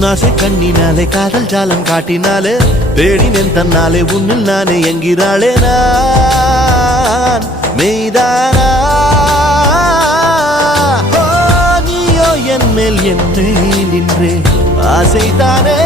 உன்னாசை கண்ணினாலே காதல் ஜாலம் காட்டினாலே தேடினேன் தன்னாலே உன்னில் நானே என்கிறாளே நான் மெய்தானா நீயோ என் மேல் என்னே நின்றே ஆசைதானே